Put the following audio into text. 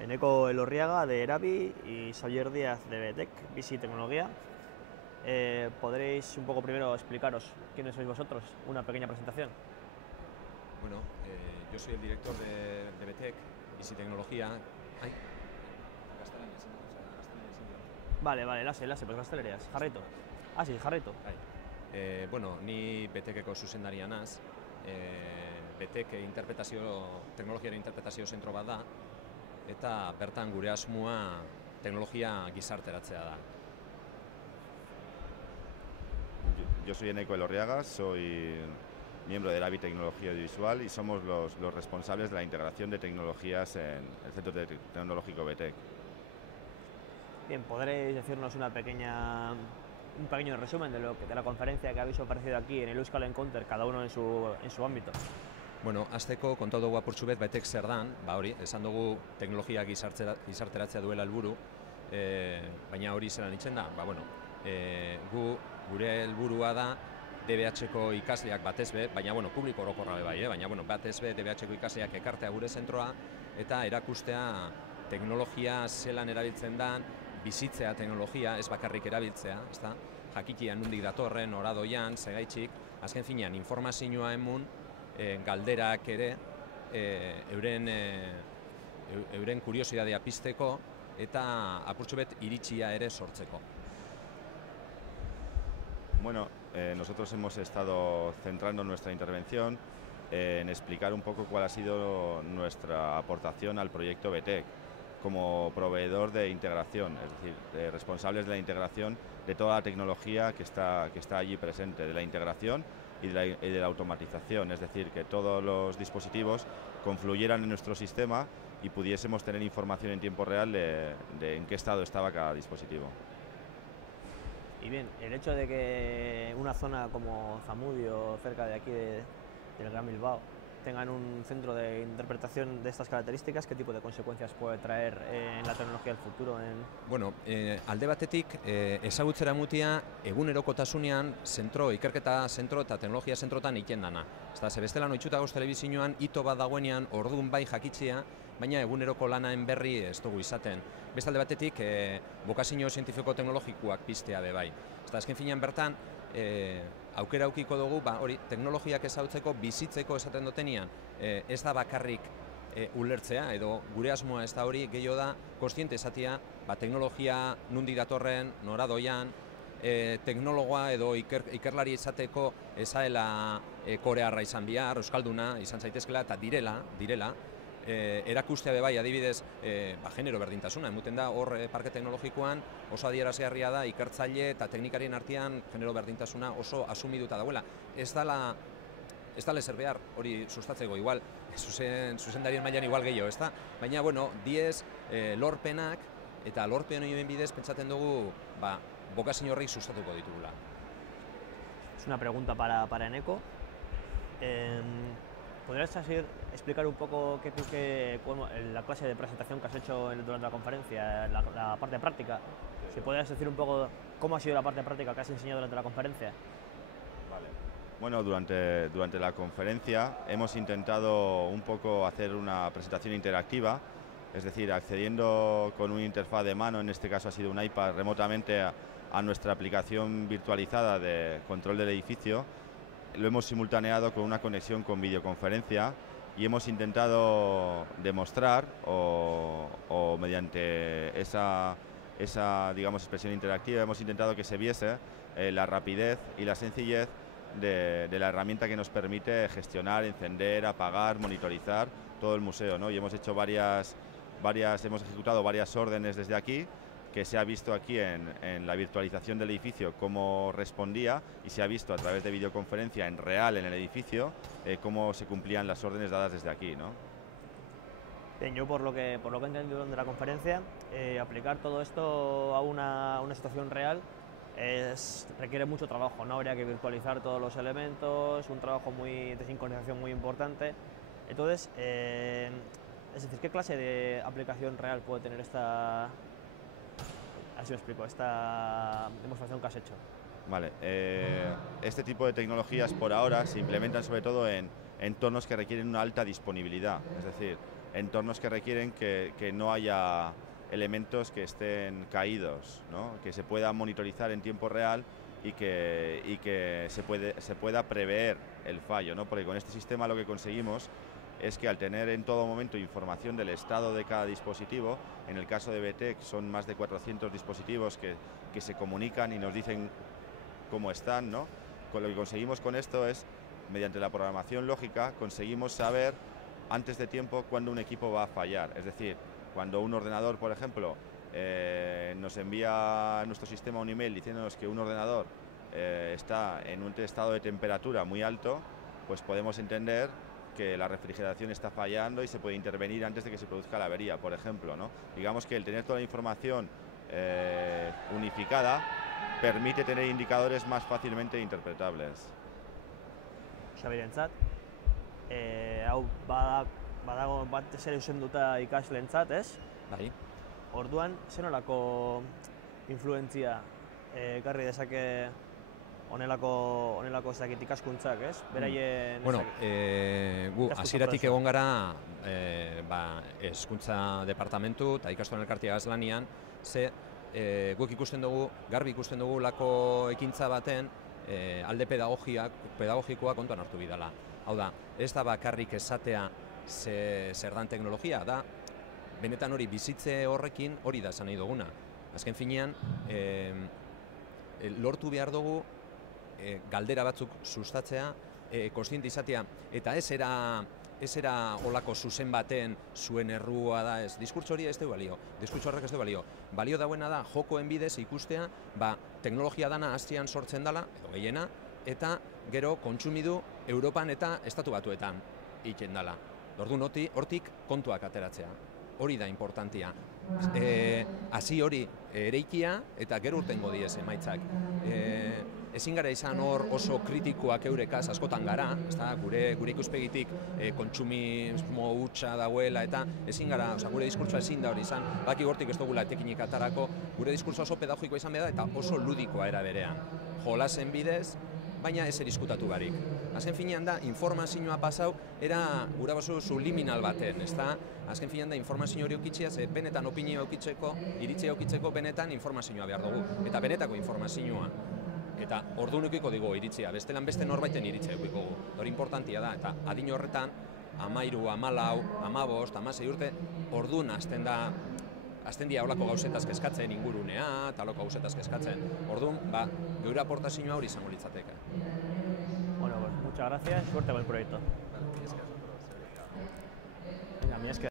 Eneco Elorriaga de Erabi y Sawyer Díaz de Betec, Visi Tecnología. ¿Podréis un poco primero explicaros quiénes sois vosotros? Una pequeña presentación. Bueno, yo soy el director de Betec, Visi Tecnología. Ay, gaztelaniaz, Vale, lase, pues gaztelereaz. Jarraitu. Sí, jarraitu. Bueno, ni Betekeko zuzendaria naz. Betek teknologiaren interpretazio zentro bat da, eta bertan gure asmoa teknologia gizarteratzea da. Yo soy Eneco Elorriaga, soy miembro de Erabi Tecnología Audiovisual y somos los responsables de la integración de tecnologías en el Centro Tecnológico Betec. Bien, ¿podréis decirnos un pequeño resumen de la conferencia que habéis ofrecido aquí en el Euskal Encounter, cada uno en su ámbito? Bueno, hasteko kontatu dugu apurtxu bet Betek zer dan, hori, esan dugu teknologia gizarteratzea duela helburu, baina hori zelan itzen da, gure helburua da DBH-ko ikasleak batez be, baina publiko orokorra be bai, baina batez be DBH-ko ikasleak ekartea gure zentroa eta erakustea teknologia zelan erabiltzen dan, bizitzea teknologia, ez bakarrik erabiltzea, ezta? Jakitia nondik datorren, oradoian, segaitxik, azken finean informazioa emun, galderak ere euren kuriosidadea pizteko eta apurtxo bet iritsia ere sortzeko. Bueno, nosotros hemos estado centrando nuestra intervención en explicar un poco cuál ha sido nuestra aportación al proyecto Betec como proveedor de integración, es decir, responsables de la integración de toda la tecnología que está allí presente, de la integración y de la automatización, es decir, que todos los dispositivos confluyeran en nuestro sistema y pudiésemos tener información en tiempo real de en qué estado estaba cada dispositivo. Y bien, el hecho de que una zona como Zamudio, cerca de aquí del Gran Bilbao, tengan un centro de interpretación de estas características, ¿qué tipo de consecuencias puede traer en la tecnología del futuro? Bueno, alde batetik, ezagutzera mutia, egunerokotasunean ikerketa zentro eta teknologia zentrotan egiten dana. Ze bestela noitxuta gauz telebizioan, hito bat dagoenean, orduan bai jakitzea, baina eguneroko lanaen berri ez dugu izaten. Beste alde batetik, bokazio zientifiko-teknologikoak piztea be bai. Azken finean bertan, aukera aukiko dugu, hori, teknologiak ezagutzeko, bizitzeko esaten dutenean, ez da bakarrik ulertzea, edo gure asmoa ez da hori, gehiago da, kontziente esatia, teknologia nundi datorren, noradoian, teknologoa edo ikerlari izateko ezaela korearra izan bihar, euskalduna izan zaitezkela, eta direla, erakustea be bai, adibidez, genero berdintasuna, emuten da hor parke teknologikoan oso adierazgarria da ikertzaile eta teknikarien artean genero berdintasuna oso asumiduta dagoela. Ez dala ezer behar hori sustatzeko, igual, zuzendarien mailan igual gehiago, ez da? Baina, diez lorpenak eta lorpen horien bidez pentsatzen dugu bokazio horrik sustatuko ditugula. Es una pregunta para Eneco. ¿Podrías explicar un poco la clase de presentación que has hecho durante la conferencia, la parte práctica? Si podrías decir un poco cómo ha sido la parte práctica que has enseñado durante la conferencia. Vale. Bueno, durante la conferencia hemos intentado un poco hacer una presentación interactiva, es decir, accediendo con una interfaz de mano, en este caso ha sido un iPad, remotamente a nuestra aplicación virtualizada de control del edificio. Lo hemos simultaneado con una conexión con videoconferencia y hemos intentado demostrar o mediante esa digamos, expresión interactiva hemos intentado que se viese la rapidez y la sencillez de la herramienta que nos permite gestionar, encender, apagar, monitorizar todo el museo, ¿no? Y hemos hecho hemos ejecutado varias órdenes desde aquí, que se ha visto aquí en la virtualización del edificio cómo respondía y se ha visto a través de videoconferencia en real en el edificio cómo se cumplían las órdenes dadas desde aquí, ¿no? Bien, yo por lo que he entendido durante la conferencia, aplicar todo esto a una situación real requiere mucho trabajo, ¿no? Habría que virtualizar todos los elementos, un trabajo de sincronización muy importante. Entonces, es decir, ¿qué clase de aplicación real puede tener esta demostración que has hecho? Vale, este tipo de tecnologías por ahora se implementan sobre todo en entornos que requieren una alta disponibilidad, es decir, entornos que requieren que no haya elementos que estén caídos, ¿no? Que se pueda monitorizar en tiempo real y que se pueda prever el fallo, ¿no? Porque con este sistema lo que conseguimos es que al tener en todo momento información del estado de cada dispositivo, en el caso de BTEC son más de 400 dispositivos que se comunican y nos dicen cómo están, ¿no? Con lo que conseguimos con esto es, mediante la programación lógica, conseguimos saber antes de tiempo cuándo un equipo va a fallar. Es decir, cuando un ordenador, por ejemplo, nos envía a nuestro sistema un email diciéndonos que un ordenador está en un estado de temperatura muy alto, pues podemos entender que la refrigeración está fallando y se puede intervenir antes de que se produzca la avería, por ejemplo, ¿no? Digamos que el tener toda la información unificada permite tener indicadores más fácilmente interpretables. Xabirentzat, hau badago batez ere zuzenduta ikasleentzat, ez? Bai. Orduan, zer nolako influentzia ekarri dezake honelako ezakit ikaskuntzak, ez? Beraien... Bueno, gu hasieratik egon gara hezkuntza departamentu eta ikastolen elkartea gazlanian, ze guk ikusten dugu, garbi ikusten dugu lako ekintza baten alde pedagogikoa kontuan hartu bidala. Hau da, ez da bakarrik esatea zer dan teknologia, da benetan hori bizitze horrekin hori da esan nahi duguna. Azken finean, lortu behar dugu galdera batzuk sustatzea, kontziente izatea, eta ez era olako zuzen baten zuen errua da ez. Diskurtso hori ez du balio, diskurtso horrek ez du balio. Balio dauena da jokoen bidez ikustea, teknologia dana hastian sortzen dela, edo gehiena, eta gero kontsumidu Europan eta Estatu Batuetan egiten dela. Orduan hortik kontuak ateratzea. Hori da importantia. Hasi hori ereikia eta gero urtengo diez emaitzak. Ezin gara izan hor oso kritikoak eurekaz askotan gara, gure ikuspegitik kontsumismo hutsa dagoela eta ezin gara, gure diskurtsoa ezin da hori izan, baki hortik ez dugula etekinik atarako, gure diskurtsoa oso pedagogikoa izan behar da eta oso ludikoa era berean. Jolasen bidez, baina ez eriskutatu barik. Azken finean da, informazioa pasau, era gura baso subliminal baten, ezta? Azken finean da, informazio hori okitxea, ze benetan opinio okitzeko, iritzea okitzeko benetan informazioa behar dugu, eta benetako informazioa. Eta orduan ukiko digo iritzea, bestelan beste norbaiten iritzea ukiko gu. Hori importantia da, eta adin horretan, 13, 14, 15, 16 urte, orduan azten dia holako gauzetaz kezkatzen ingurunea, eta holako gauzetaz kezkatzen. Orduan, geure aportazioa hori izango litzateke. Bueno, pues muchas gracias, suerte con el proyecto.